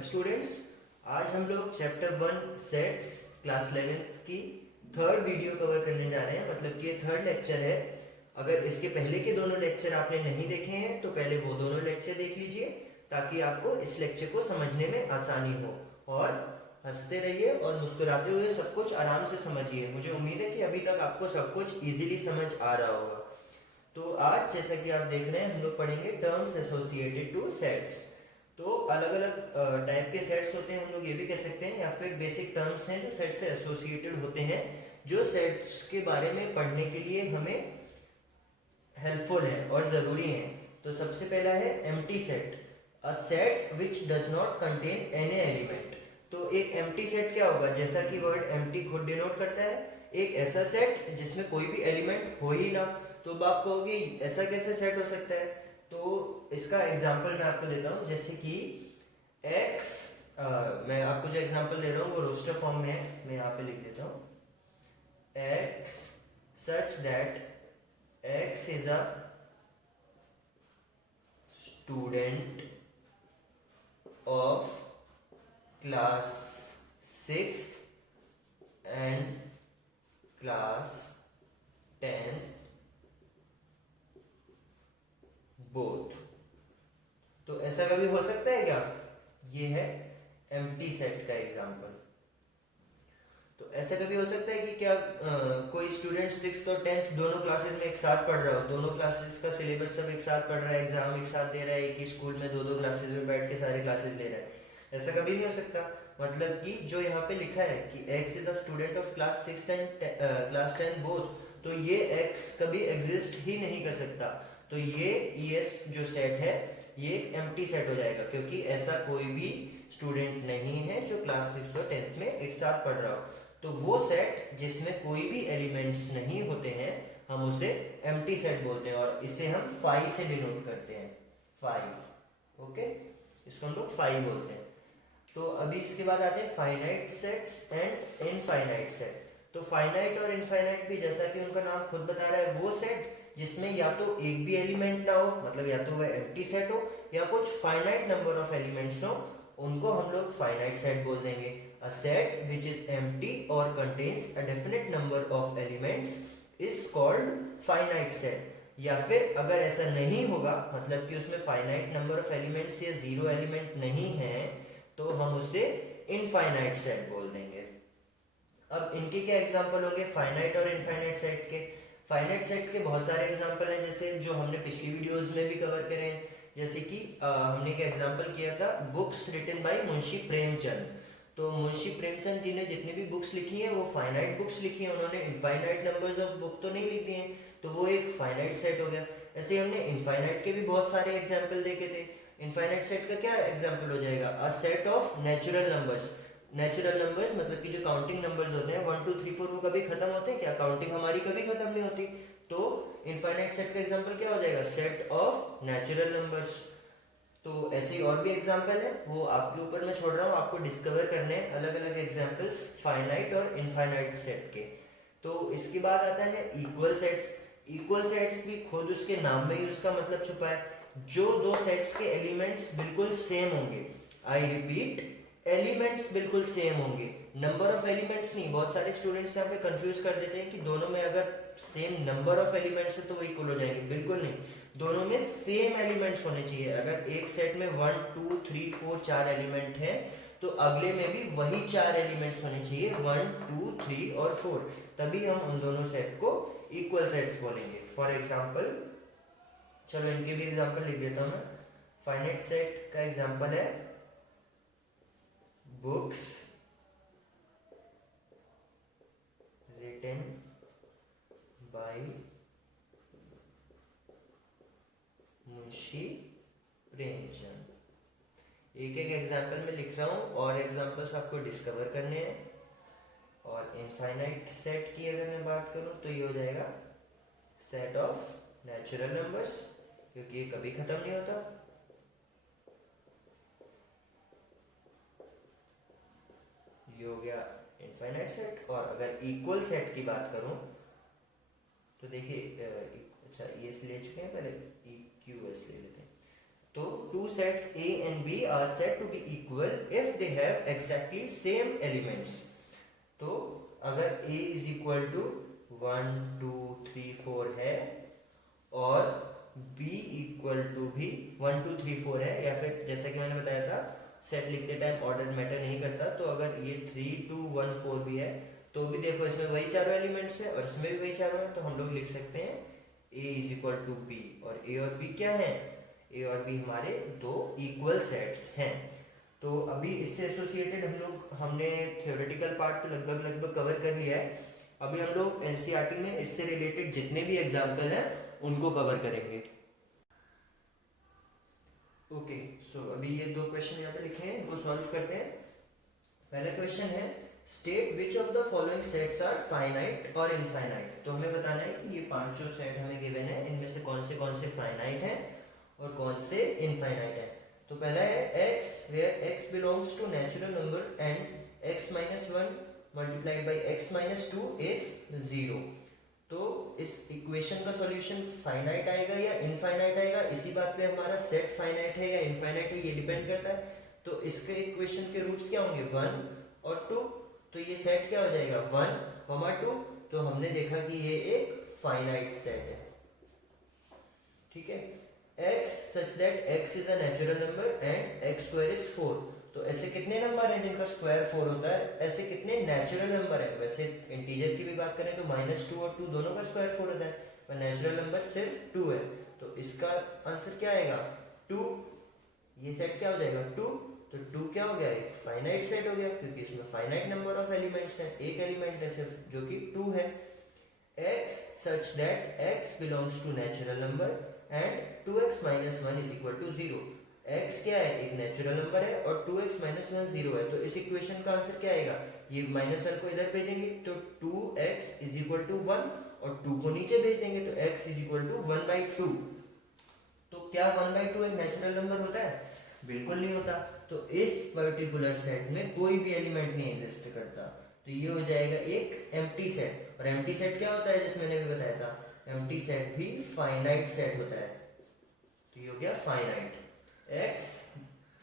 Welcome students. आज हम लोग चैप्टर 1 सेट्स क्लास 11th की थर्ड वीडियो कवर करने जा रहे हैं। मतलब कि ये थर्ड लेक्चर है। अगर इसके पहले के दोनों लेक्चर आपने नहीं देखे हैं तो पहले वो दोनों लेक्चर देख लीजिए ताकि आपको इस लेक्चर को समझने में आसानी हो। और हंसते रहिए और मुस्कुराते हुए सब कुछ आराम से समझिए। मुझे उम्मीद है कि अभी तक आपको सब कुछ इजीली समझ आ रहा होगा। तो आज जैसा कि आप देख रहे हैं हम लोग पढ़ेंगे टर्म्स एसोसिएटेड टू सेट्स। तो अलग अलग टाइप के सेट्स होते हैं, हम लोग ये भी कह सकते हैं, या फिर बेसिक टर्म्स हैं जो सेट से एसोसिएटेड होते हैं, जो सेट्स के बारे में पढ़ने के लिए हमें हेल्पफुल है और ज़रूरी है। तो सबसे पहला है empty set, a set which does not contain any element. तो एक एम्प्टी सेट क्या होगा, जैसा कि वर्ड एम्प्टी खुद डिनोट करता है, एक ऐसा सेट जिसमें कोई भी एलिमेंट हो ही ना। तो अब आप कहोगे ऐसा कैसे सेट हो सकता है, तो इसका एग्जांपल मैं आपको देता हूँ। जैसे कि x, मैं आपको जो एग्जांपल दे रहा हूँ वो रोस्टर फॉर्म में है, मैं यहाँ पे लिख देता हूँ x such that x is a student of class 6th and class 10th both. तो ऐसा कभी हो सकता है क्या? ये है एम्प्टी सेट का एग्जांपल। तो ऐसा कभी हो सकता है कि क्या कोई स्टूडेंट 6th और 10th दोनों क्लासेस में एक साथ पढ़ रहा हो, दोनों क्लासेस का सिलेबस सब एक साथ पढ़ रहा है, एग्जाम एक साथ दे रहा है, एक ही स्कूल में दो दो क्लासेस में बैठ के सारे क्लासेस ले रहा है? ऐसा कभी नहीं हो सकता। मतलब कि जो यहाँ पे लिखा है कि x is the student of class 6th and class 10 both, तो ये x कभी एग्जिस्ट ही नहीं कर सकता। तो ये ES जो सेट है ये एक एम्प्टी सेट हो जाएगा, क्योंकि ऐसा कोई भी स्टूडेंट नहीं है जो क्लास 6th और 10th में एक साथ पढ़ रहा हो। तो वो सेट जिसमें कोई भी एलिमेंट्स नहीं होते हैं हम उसे एम्प्टी सेट बोलते हैं, और इसे हम फाई से डिनोट करते हैं, फाई। ओके, इसको हम लोग फाई बोलते हैं। तो अभी इसके बाद आते हैं finite sets and infinite set. तो फाइनाइट और इनफाइनाइट भी जैसा कि उनका नाम खुद बता रहा है, वो सेट जिसमें या तो एक भी एलिमेंट ना हो, मतलब या तो वह एम्प्टी सेट हो, या कुछ फाइनाइट नंबर ऑफ एलिमेंट्स हो, उनको हम लोग फाइनाइट सेट बोल देंगे। A set which is empty और contains a definite number of elements is called finite set. या फिर अगर ऐसा नहीं होगा, मतलब कि उसमें फाइनाइट नंबर ऑफ एलिमेंट्स या जीरो एलिमेंट नहीं है, तो हम उसे इनफाइनाइट सेट बोल देंगे। अब इनके क्या एग्जांपल होंगे फाइनाइट और इनफाइनाइट सेट के? फाइनाइट सेट के बहुत सारे एग्जांपल हैं, जैसे जो हमने पिछली वीडियोस में भी कवर करे हैं। जैसे कि हमने एक एग्जांपल किया था books written by Munshi Premchand. तो मुंशी प्रेमचंद जी ने जितनी भी बुक्स लिखी हैं वो फाइनाइट बुक्स लिखी हैं, उन्होंने इनफाइनाइट नंबर्स ऑफ बुक तो नहीं लिखी हैं, तो वो एक फाइनाइट सेट हो गया। ऐसे हमने इनफाइनाइट के भी बहुत सारे एग्जाम्पल देखे थे। इनफाइनाइट सेट का क्या एग्जाम्पल हो जाएगा? A set of natural numbers. Natural numbers मतलब कि जो काउंटिंग नंबर्स होते हैं 1 2 3 4, वो कभी खत्म होते हैं क्या? काउंटिंग हमारी कभी खत्म नहीं होती। तो इनफाइनाइट सेट का एग्जांपल क्या हो जाएगा? Set of natural numbers. तो ऐसे ही और भी एग्जांपल है, वो आपके ऊपर मैं छोड़ रहा हूँ, आपको डिस्कवर करने हैं अलग अलग examples finite or infinite set के। तो इसके बाद आता है इक्वल सेट्स। इक्वल सेट्स भी खुद उसके नाम में ही उसका मतलब छुपा है, जो दो सेट्स के एलिमेंट्स बिल्कुल सेम होंगे। आई रिपीट, एलिमेंट्स बिल्कुल सेम होंगे, नंबर ऑफ एलिमेंट्स नहीं। बहुत सारे स्टूडेंट्स यहाँ पे कंफ्यूज कर देते हैं कि दोनों में अगर सेम नंबर ऑफ एलिमेंट्स है तो वो इक्वल हो जाएंगे। बिल्कुल नहीं, दोनों में सेम एलिमेंट्स होने चाहिए। अगर एक सेट में 1 2 3 4 4 एलिमेंट है तो अगले में भी वही 4 एलिमेंट्स होने चाहिए, 1 2 3 और 4, तभी हम उन दोनों सेट को इक्वल सेट्स बोलेंगे। फॉर एग्जाम्पल, चलो इनके भी एग्जाम्पल लिख देता हूँ मैं। फाइनाइट सेट का एग्जाम्पल है books written by Munshi Premchand. एक एक एग्जाम्पल में लिख रहा हूँ और एग्जाम्पल्स आपको डिस्कवर करने हैं। और इनफाइनाइट सेट की अगर मैं बात करूँ तो ये हो जाएगा सेट ऑफ नेचुरल नंबर्स, क्योंकि ये कभी खत्म नहीं होता। ये हो गया इनफाइनाइट सेट। और अगर इक्वल सेट की बात करूं तो देखिए, अच्छा ये ले चुके हैं, पहले EQS ले लेते हैं। तो two sets A and B are said to be equal if they have exactly same elements. तो अगर A is equal to 1 2 3 4 है और B equal to भी 1 2 3 4 है, या फिर जैसा कि मैंने बताया था सेट लिखते टाइम ऑर्डर मैटर नहीं करता, तो अगर ये 3 2 1 4 भी है तो भी देखो इसमें वही चारों एलिमेंट्स है और इसमें भी वही चारों है, तो हम लोग लिख सकते हैं A is equal to B, और A और B क्या है, A और B हमारे दो इक्वल सेट्स हैं। तो अभी इससे एसोसिएटेड हमने थ्योरेटिकल पार्ट तो लगभग कवर कर लिया है। अभी हम लोग एनसीईआरटी में इससे रिलेटेड जितने भी एग्जाम्पल हैं उनको कवर करेंगे। ओके, सो अभी ये दो क्वेश्चन यहाँ पे लिखे हैं, इनको सॉल्व करते हैं। पहला क्वेश्चन है state which of the following sets are finite or infinite. तो हमें बताना है कि ये पांचों सेट हमें गिवन है, इनमें से कौन से फाइनाइट हैं और कौन से इनफाइनाइट हैं। तो पहला है x where x belongs to natural number and x minus 1 multiplied by x minus 2 is 0। तो इस इक्वेशन का सॉल्यूशन फाइनाइट आएगा या इनफाइनाइट आएगा, इसी बात पे हमारा सेट फाइनाइट है या इनफाइनाइट है ये डिपेंड करता है। तो इसके इक्वेशन के रूट्स क्या होंगे 1 और 2, तो ये सेट क्या हो जाएगा 1, 2। तो हमने देखा कि ये एक फाइनाइट सेट है, ठीक है। x such that x is a natural number and x square is 4। तो ऐसे कितने नंबर हैं जिनका स्क्वायर 4 होता है, ऐसे कितने नेचुरल नंबर है। वैसे इंटीजर की भी बात करें तो -2 और 2 दोनों का स्क्वायर 4 होता है, पर नेचुरल नंबर सिर्फ 2 है। तो इसका आंसर क्या आएगा 2। ये सेट क्या हो जाएगा 2, तो 2 क्या हो गया एक फाइनाइट सेट हो गया, क्योंकि इसमें फाइनाइट नंबर ऑफ एलिमेंट्स हैं, एक एलिमेंट है सिर्फ जो कि 2 है। x such that x belongs to natural number and 2x minus 1 is equal to 0। x क्या है एक नेचुरल नंबर है और 2x minus 1 0 है, तो इस इक्वेशन का आंसर क्या आएगा, ये -1 को इधर भेजेंगे तो 2x is equal to 1 और 2 को नीचे भेज देंगे तो x is equal to 1/2। तो क्या 1/2 एक नेचुरल नंबर होता है, बिल्कुल नहीं होता। तो इस पर्टिकुलर सेट में कोई भी एलिमेंट नहीं एग्जिस्ट करता, तो ये हो जाएगा एक एम्प्टी सेट। और एम्प्टी सेट क्या होता है जैसे मैंने भी बताया था, एम्प्टी सेट भी फाइनाइट सेट होता है, तो ये हो गया finite. x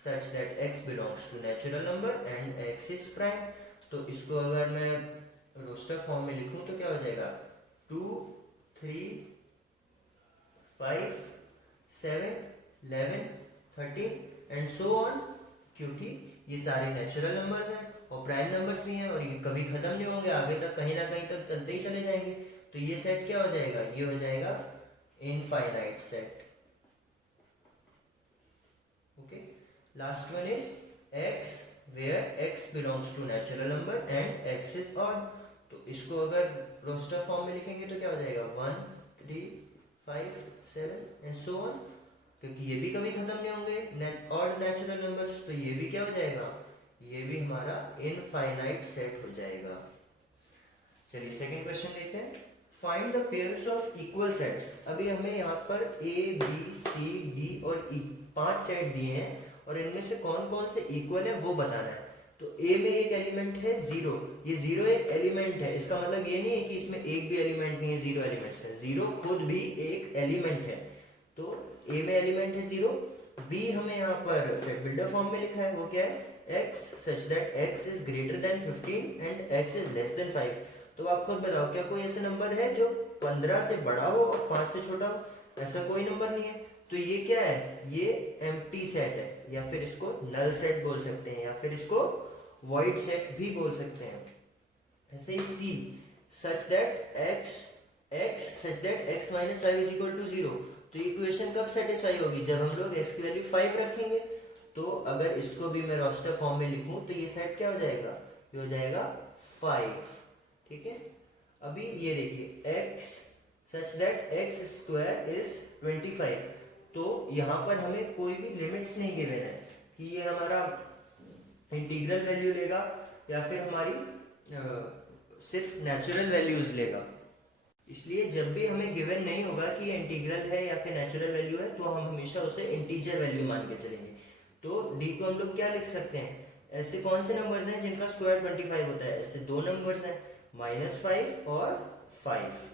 such that x belongs to natural number and x is prime। तो इसको अगर मैं रोस्टर फॉर्म में लिखूं तो क्या हो जाएगा 2 3 5 7 11 13 एंड सो ऑन, क्योंकि ये सारे नेचुरल नंबर्स हैं और प्राइम नंबर्स भी हैं और ये कभी खत्म नहीं होंगे, आगे तक कहीं ना कहीं तक चलते ही चले जाएंगे। तो ये सेट क्या हो जाएगा, ये हो जाएगा infinite set. Okay, last one is x where x belongs to natural number and x is odd। तो इसको अगर रोस्टर फॉर्म में लिखेंगे तो क्या हो जाएगा 1 3 5 7 एंड सो ऑन, क्योंकि ये भी कभी खत्म नहीं होंगे ऑड नेचुरल नंबर्स, तो ये भी क्या हो जाएगा, ये भी हमारा इनफाइनाइट सेट हो जाएगा। चलिए सेकंड क्वेश्चन देखते हैं, find the pairs of equal sets. अभी हमें यहाँ पर a b c d और e 5 सेट दिए हैं और इनमें से कौन कौन से इक्वल है वो बताना है। तो a में एक एलिमेंट है 0, ये 0 एक एलिमेंट है, इसका मतलब ये नहीं है कि इसमें एक भी एलिमेंट नहीं है, 0 एलिमेंट्स है, 0 खुद भी एक एलिमेंट है। तो a में एलिमेंट है 0, b हमें यहाँ पर सेट बिल्डर फॉर्म में लिखा है, वो क्या है x such that x is greater than 15 and x is less than 5। तो आप खुद बताओ क्या कोई ऐसे नंबर है जो 15 से बड़ा हो और 5 से छोटा हो, ऐसा कोई नंबर नहीं है। तो ये क्या है, ये एम्प्टी सेट है, या फिर इसको नल सेट बोल सकते हैं, या फिर इसको वॉइड सेट भी बोल सकते हैं। ऐसे ही c such that x such that x minus 5 is equal to 0। तो इक्वेशन कब सेटिस्फाई होगी, जब हम लोग x की वैल्यू 5 रखेंगे। तो अगर इसको भी मैं रोस्टर फॉर्म में लिखूं तो ये सेट क्या हो जाएगा, ये हो जाएगा 5, ठीक है। अभी ये देखिए x such that x square is 25। तो यहाँ पर हमें कोई भी लिमिट्स नहीं गिवन है कि ये हमारा इंटीग्रल वैल्यू लेगा या फिर हमारी सिर्फ नेचुरल वैल्यूज लेगा। इसलिए जब भी हमें गिवन नहीं होगा कि ये इंटीग्रल है या फिर नेचुरल वैल्यू है, तो हम हमेशा उसे इंटीजर वैल्यू मान के चलेंगे। तो d को हम लोग क्या लिख सकते हैं, ऐसे कौन से नंबर्स हैं जिनका स्क्वायर 25 होता है, ऐसे दो नंबर्स हैं -5 और 5।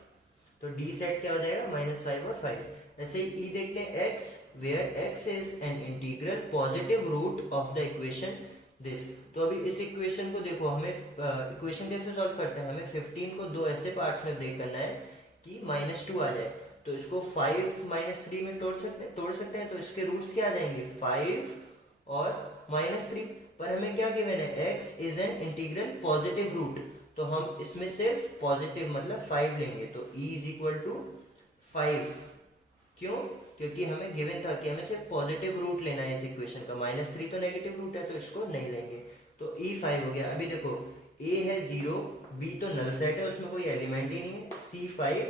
तो डी सेट क्या हो जाएगा -5 और 5। ऐसे ही ई देखते हैं x where x is an integral positive root of the equation this. तो अभी इस इक्वेशन को देखो, हमें इक्वेशन कैसे सॉल्व करते हैं, हमें 15 को दो ऐसे पार्ट्स में ब्रेक करना है कि -2 आ जाए। तो इसको 5 -3 में तोड़ सकते हैं। तो इसके रूट्स क्या आ जाएंगे 5 और -3। पर हमें क्या गिवन है, x is an integral positive root, तो हम इसमें सिर्फ पॉजिटिव मतलब 5 लेंगे। तो e इज इक्वल टू 5। क्यों? क्योंकि हमें गिवन था कि हमें सिर्फ पॉजिटिव रूट लेना है इस इक्वेशन का। -3 तो नेगेटिव रूट है, तो इसको नहीं लेंगे। तो e 5 हो गया। अभी देखो a है 0, b तो नल सेट है, उसमें कोई एलिमेंट ही नहीं है, c 5,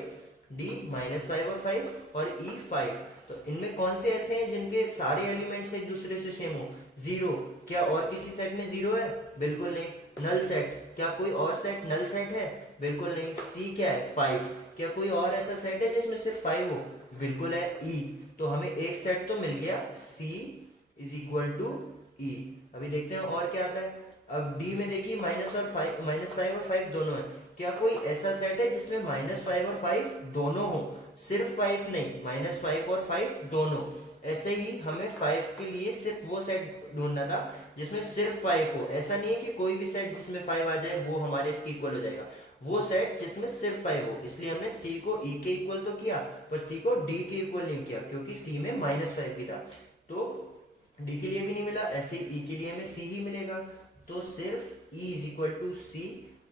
d -5 और 5 और e 5। तो इनमें कौन से ऐसे हैं जिनके सारे एलिमेंट्स एक दूसरे से सेम हो? 0। क्या और किसी सेट में 0 है? बिल्कुल नहीं। नल सेट, क्या कोई और सेट नल सेट है? बिल्कुल नहीं। c क्या है 5। क्या कोई और ऐसा सेट है जिसमें सिर्फ 5 हो? बिल्कुल है e। तो हमें एक सेट तो मिल गया, c is equal to e। अभी देखते हैं और क्या आता है। अब d में देखिए -5 और 5 दोनों है। क्या कोई ऐसा सेट है जिसमें -5 और 5 दोनों हो? सिर्फ 5 नहीं, -5 और 5 दोनों। ऐसे ही हमें 5 के लिए सिर्फ वो सेट ढूंढना था जिसमें सिर्फ 5 हो। ऐसा नहीं है कि कोई भी सेट जिसमें 5 आ जाए वो हमारे इसके इक्वल हो जाएगा, वो सेट जिसमें सिर्फ 5 हो। इसलिए हमने c को e के इक्वल तो किया, पर c को d के इक्वल नहीं किया, क्योंकि c में -5 भी था। तो d के लिए भी नहीं मिला, ऐसे e के लिए हमें c ही मिलेगा। तो सिर्फ e is equal to c।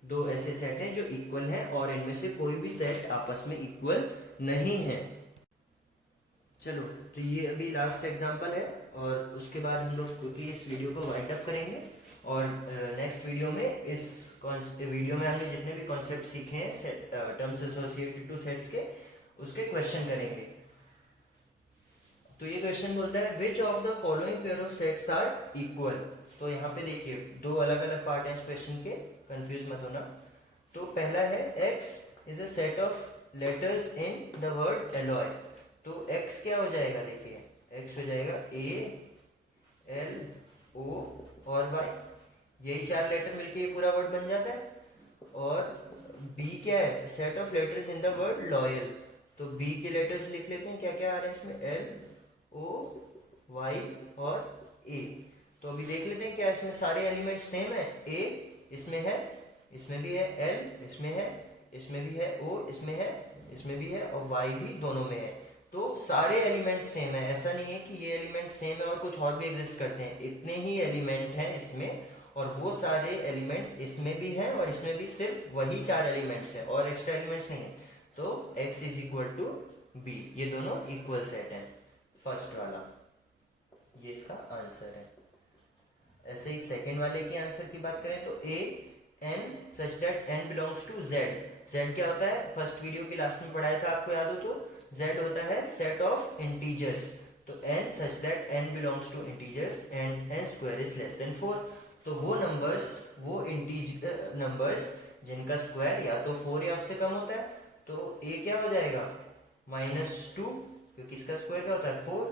दो ऐसे सेट हैं जो इक्वल हैं और इनमें से कोई भी सेट आपस में इक्वल नहीं है। चलो, तो ये अभी लास्ट एग्जांपल है और उसके बाद हम लोग क्विकली इस वीडियो को वाइंड अप करेंगे। और नेक्स्ट वीडियो में इस वीडियो में हमने जितने भी कॉन्सेप्ट सीखे हैं set terms associated to sets के, उसके क्वेश्चन करेंगे। तो ये क्वेश्चन बोलता है which of the following pair of sets are equal. तो यहाँ पे देखिए दो अलग अलग पार्ट है इस क्वेश्चन के, कंफ्यूज मत होना। तो पहला है x is a set of letters in the word alloy. तो x क्या हो जाएगा, देखिए x हो जाएगा a l o और y, यही चार लेटर मिलके ये पूरा वर्ड बन जाता है। और b क्या है, set of letters in the word loyal. तो b के लेटर्स लिख लेते हैं, क्या क्या आ रहे हैं इसमें, l o y और a। तो अभी देख लेते हैं क्या इसमें सारे एलिमेंट सेम है। a इसमें है, इसमें भी है, l इसमें है, इसमें भी है, o इसमें है, इसमें भी है और y भी दोनों में है। तो सारे एलिमेंट सेम है, ऐसा नहीं है कि ये एलिमेंट सेम है और कुछ और भी एग्जिस्ट करते हैं। इतने ही एलिमेंट हैं इसमें और वो सारे एलिमेंट्स इसमें भी हैं और इसमें भी सिर्फ वही चार एलिमेंट्स हैं और एक्स्ट्रा एलिमेंट्स नहीं है। तो x is equal to b, ये दोनों इक्वल सेट हैं। फर्स्ट वाला ये इसका आंसर है। ऐसे ही सेकंड वाले के आंसर की बात करें तो a n such that n belongs to z। z क्या होता है, फर्स्ट वीडियो की लास्ट में पढ़ाया था, आपको याद हो तो। z होता है सेट ऑफ इंटीजर्स। तो n such that n belongs to integers and n square is less than 4। तो वो नंबर्स, वो इंटीजर नंबर्स जिनका स्क्वायर या तो 4 या उससे कम होता है, तो a क्या हो जाएगा -2, क्योंकि इसका स्क्वायर क्या होता है 4,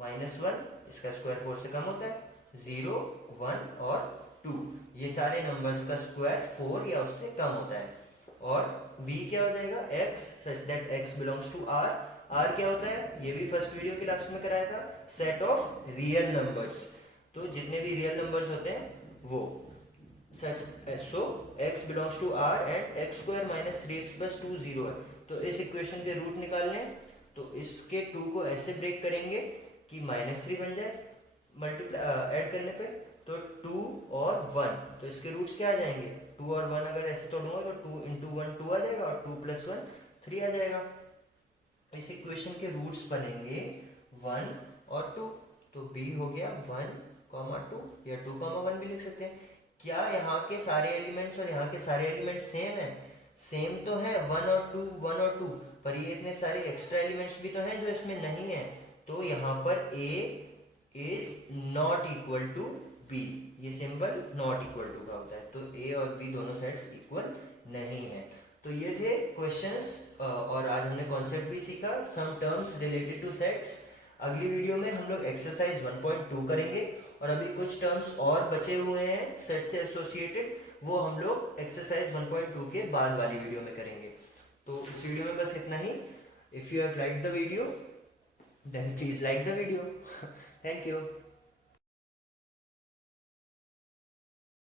-1 इसका स्क्वायर 4 से कम होता है, 0 1 और 2 ये सारे नंबर्स का स्क्वायर 4 या उससे कम होता है। और b क्या हो जाएगा x such that x belongs to r। r क्या होता है, ये भी फर्स्ट वीडियो के लास्ट में कराया था, सेट ऑफ रियल नंबर्स। तो जितने भी रियल नंबर्स होते हैं वो सच, सो x belongs to r and x square minus 3x plus 2 0 है। तो इस इक्वेशन के रूट निकालने हैं, तो इसके 2 को ऐसे ब्रेक करेंगे कि -3 बन जाए मल्टीप्लाई ऐड करने पे। तो 2 और 1, तो इसके रूट्स क्या आ जाएंगे, 2 और 1 अगर ऐसे तोड़ूंगा तो 2 into 1 2 आ जाएगा और 2 plus 1 3 आ जाएगा। इस इक्वेशन के रूट्स बनेंगे 1 और 2। तो b हो गया 1, 2 या 2, 1 भी लिख सकते हैं। क्या यहाँ के सारे एलिमेंट्स और यहाँ के सारे एलिमेंट्स सेम है? सेम तो है, 1 और 2 1 और 2, पर ये इतने सारे एक्स्ट्रा एलिमेंट्स भी तो हैं जो इसमें नहीं है। तो यहाँ पर a is not equal to b, ये सिंबल नॉट इक्वल टू का होता है। तो a और b दोनों सेट्स इक्वल नहीं है। तो ये थे क्वेश्चंस और आज हमने कॉन्सेप्ट भी सीखा, some terms related to sets. अगली वीडियो में हम लोग एक्सरसाइज 1.2 करेंगे और अभी कुछ टर्म्स और बचे हुए हैं सेट से एसोसिएटेड, वो हम लोग एक्सरसाइज 1.2 के बाद वाली वीडियो में करेंगे। तो इस वीडियो में बस इतना ही. If you have like the video then please like the video. Thank you.